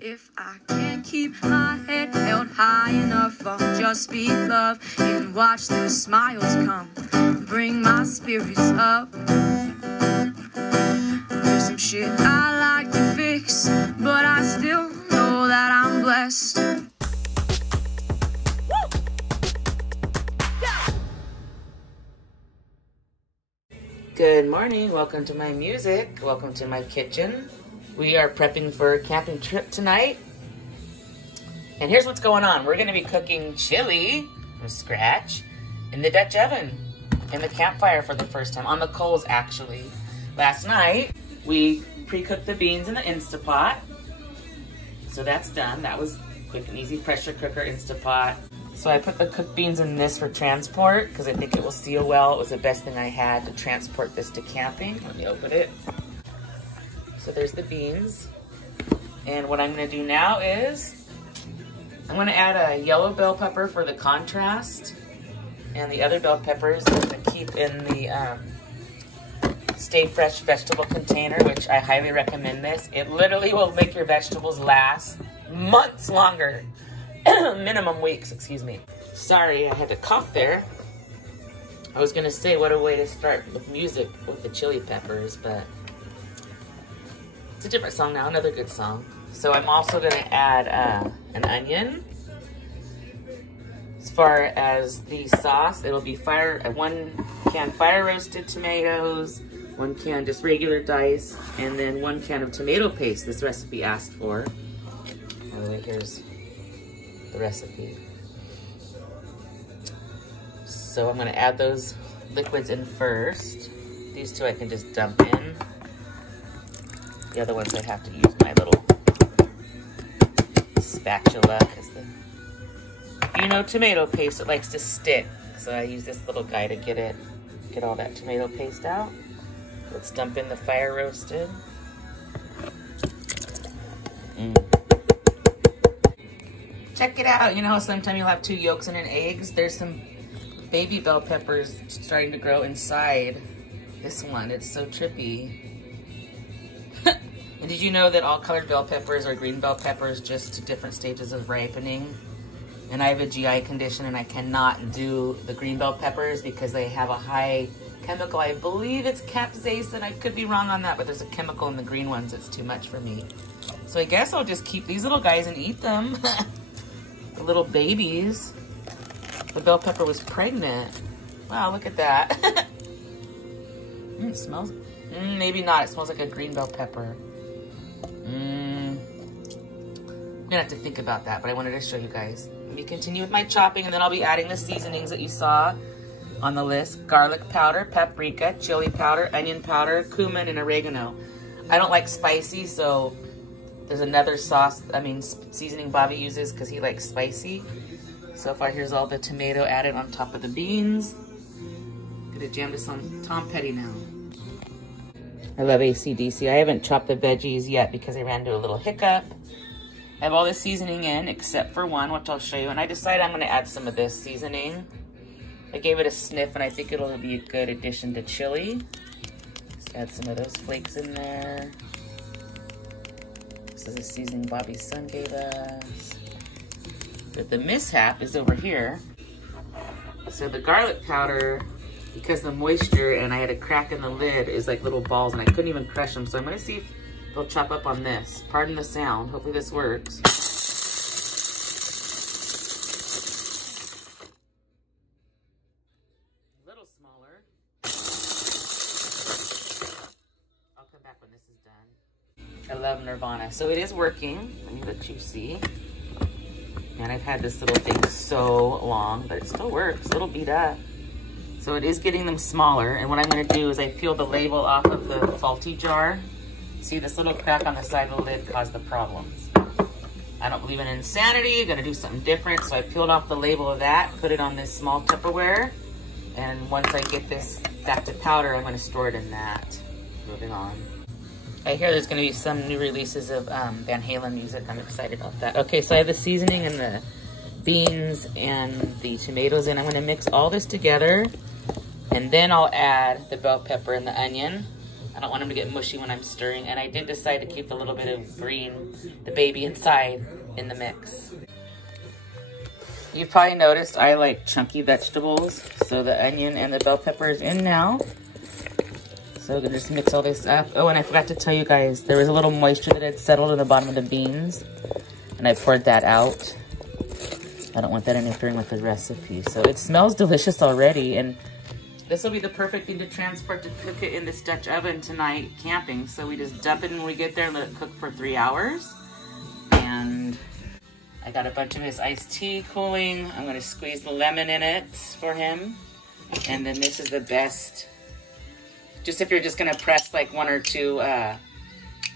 If I can't keep my head held high enough, I'll just be love and watch the smiles come, bring my spirits up. There's some shit I like to fix, but I still know that I'm blessed. Good morning, welcome to my music, welcome to my kitchen. We are prepping for a camping trip tonight. And here's what's going on. We're gonna be cooking chili from scratch in the Dutch oven, in the campfire for the first time, on the coals actually. Last night, we pre-cooked the beans in the Instapot. So that's done, that was quick and easy, pressure cooker, Instapot. So I put the cooked beans in this for transport because I think it will seal well. It was the best thing I had to transport this to camping. Let me open it. So there's the beans. And what I'm gonna do now is, I'm gonna add a yellow bell pepper for the contrast. And the other bell peppers I'm gonna keep in the Stay Fresh vegetable container, which I highly recommend this. It literally will make your vegetables last months longer. Minimum weeks, excuse me. Sorry, I had to cough there. I was gonna say what a way to start with music with the chili peppers, but it's a different song now, another good song. So I'm also gonna add an onion. As far as the sauce, it'll be 1 can fire roasted tomatoes, 1 can just regular diced, and then 1 can of tomato paste this recipe asked for. By the way, here's the recipe. So I'm gonna add those liquids in first. These two I can just dump in. The other ones I have to use my little spatula because you know tomato paste, it likes to stick. So I use this little guy to get all that tomato paste out. Let's dump in the fire roasted. Check it out. You know how sometimes you'll have 2 yolks and an egg? There's some baby bell peppers starting to grow inside this one. It's so trippy. And did you know that all colored bell peppers are green bell peppers, just different stages of ripening? And I have a GI condition and I cannot do the green bell peppers because they have a high chemical. I believe it's capsaicin. I could be wrong on that, but there's a chemical in the green ones that's too much for me. So I guess I'll just keep these little guys and eat them. The little babies. The bell pepper was pregnant. Wow, look at that. It smells, maybe not. It smells like a green bell pepper. I'm gonna have to think about that, but I wanted to show you guys. Let me continue with my chopping, and then I'll be adding the seasonings that you saw on the list. Garlic powder, paprika, chili powder, onion powder, cumin, and oregano. I don't like spicy, so there's another seasoning Bobby uses because he likes spicy. So far, here's all the tomato added on top of the beans. Gonna jam this on Tom Petty now. I love AC/DC. I haven't chopped the veggies yet because I ran into a little hiccup. I have all the seasoning in except for one, which I'll show you. And I decided I'm gonna add some of this seasoning. I gave it a sniff and I think it'll be a good addition to chili. Just add some of those flakes in there. This is a seasoning Bobby's son gave us. But the mishap is over here. So the garlic powder, because the moisture and I had a crack in the lid, is like little balls and I couldn't even crush them. So I'm gonna see if they'll chop up on this. Pardon the sound, hopefully this works. A little smaller. I'll come back when this is done. I love Nirvana. So it is working. Let me let you see. And I've had this little thing so long, but it still works. It'll beat up. So it is getting them smaller. And what I'm gonna do is I peel the label off of the faulty jar. See, this little crack on the side of the lid caused the problems. I don't believe in insanity, gonna do something different. So I peeled off the label of that, put it on this small Tupperware. And once I get this back to powder, I'm gonna store it in that. Moving on. I hear there's gonna be some new releases of Van Halen music. I'm excited about that. Okay, so I have the seasoning and the beans and the tomatoes in. I'm gonna mix all this together and then I'll add the bell pepper and the onion. I don't want them to get mushy when I'm stirring. And I did decide to keep a little bit of green, the baby inside, in the mix. You've probably noticed I like chunky vegetables. So the onion and the bell pepper is in now. So we're gonna just mix all this up. Oh, and I forgot to tell you guys, there was a little moisture that had settled in the bottom of the beans. And I poured that out. I don't want that interfering with the recipe. So it smells delicious already. And this will be the perfect thing to transport to cook it in this Dutch oven tonight camping. So we just dump it when we get there and let it cook for 3 hours. And I got a bunch of his iced tea cooling. I'm gonna squeeze the lemon in it for him. And then this is the best, just if you're just gonna press like 1 or 2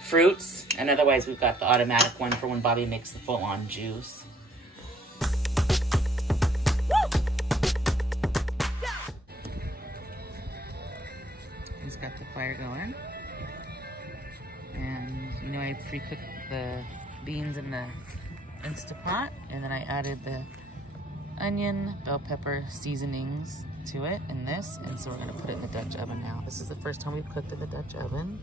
fruits. And otherwise we've got the automatic one for when Bobby makes the full-on juice. He's got the fire going. And you know I pre-cooked the beans in the Instapot, and then I added the onion, bell pepper seasonings to it in this, and so we're gonna put it in the Dutch oven now. This is the first time we've cooked in the Dutch oven.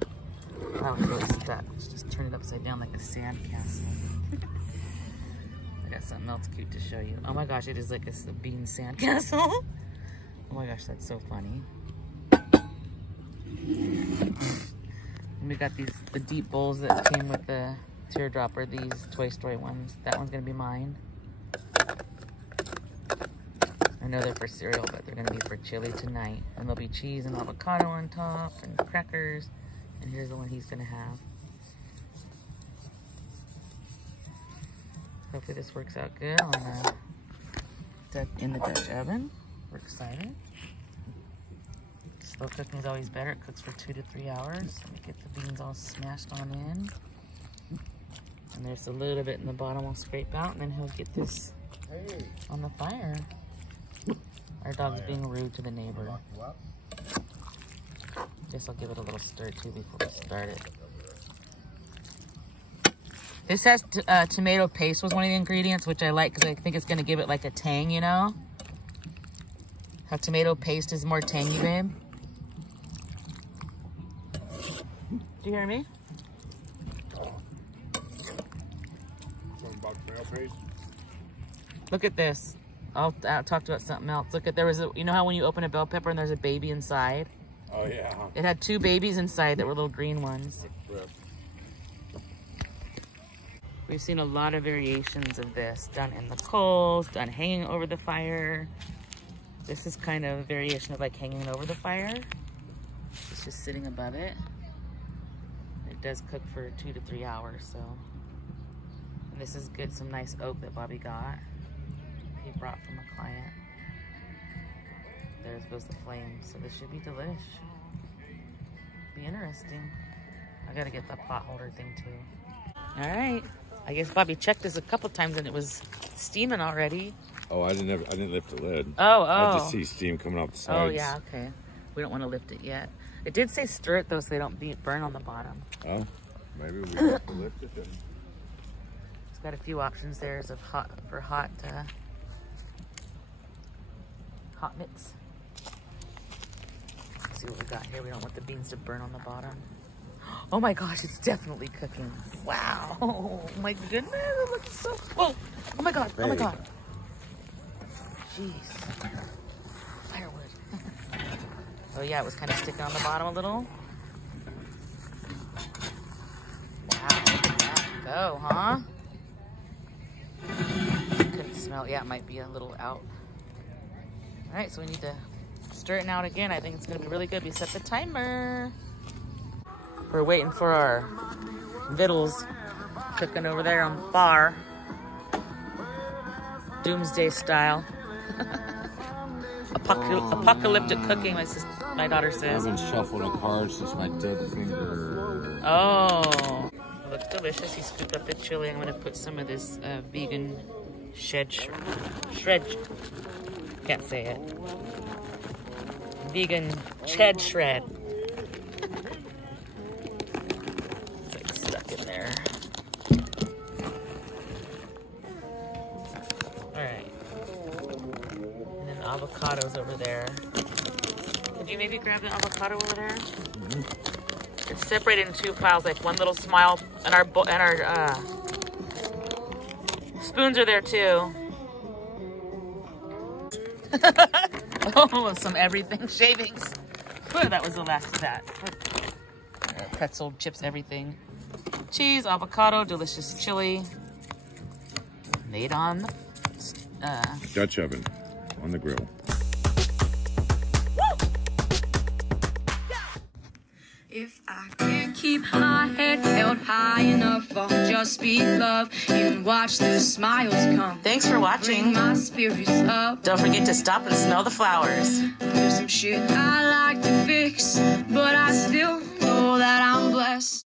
Wow, it's really stuck. Let's just turn it upside down like a sand castle. I got something else cute to show you. Oh my gosh, it is like a bean sand castle. Oh my gosh, that's so funny. And we got the deep bowls that came with the teardropper, these Toy Story ones. That one's gonna be mine. I know they're for cereal, but they're gonna be for chili tonight. And there'll be cheese and avocado on top and crackers. And here's the one he's gonna have. Hopefully this works out good on in the Dutch oven. We're excited. Slow cooking is always better. It cooks for 2 to 3 hours. Let me get the beans all smashed on in. And there's a little bit in the bottom I'll scrape out, and then he'll get this on the fire. Our dog's being rude to the neighbor. Guess I'll give it a little stir too before we start it. This has tomato paste was one of the ingredients, which I like because I think it's going to give it like a tang, you know? How tomato paste is more tangy, babe. Do you hear me? Something about tomato paste? Look at this. I'll talk about something else. Look at, there was a, you know how when you open a bell pepper and there's a baby inside? Oh yeah. It had 2 babies inside that were little green ones. We've seen a lot of variations of this, done in the coals, done hanging over the fire. This is kind of a variation of like hanging over the fire. It's just sitting above it. It does cook for 2 to 3 hours, so. And this is good, some nice oak that Bobby got. He brought from a client. There goes the flame, so this should be delish. Be interesting. I gotta get the pot holder thing too. All right. I guess Bobby checked this a couple times and it was steaming already. Oh, I didn't lift the lid. Oh. I just see steam coming out the sides. Oh yeah, okay. We don't want to lift it yet. It did say stir it though, so they don't burn on the bottom. Oh, maybe we have to lift it then. It's got a few options there of hot mitts. Let's see what we got here. We don't want the beans to burn on the bottom. Oh my gosh, it's definitely cooking. Wow. Oh my goodness, it looks so, oh my God, oh my God. Jeez. Firewood. Oh yeah, it was kind of sticking on the bottom a little. Wow, look at that go, huh? Couldn't smell, yeah, it might be a little out. All right, so we need to stir it out again. I think it's gonna be really good. We set the timer. We're waiting for our vittles cooking over there on fire. Doomsday style. Apocalyptic cooking, my daughter says. I've been shuffling a card since my dead finger. Oh, it looks delicious. He scooped up the chili. I'm gonna put some of this vegan shred. Can't say it. Vegan ched shred. It's like stuck in there. Alright. And then avocados over there. Could you maybe grab the avocado over there? It's separated in two piles, like one little smile, and our spoons are there too. Oh, some everything shavings. Oh, that was the last of that. Pretzel, chips, everything. Cheese, avocado, delicious chili. Made on the Dutch oven on the grill. If I can't keep my head held high enough, I'll just be love and watch the smiles come. Thanks for Bring watching. my spirits up. Don't forget to stop and smell the flowers. There's some shit I like to fix, but I still know that I'm blessed.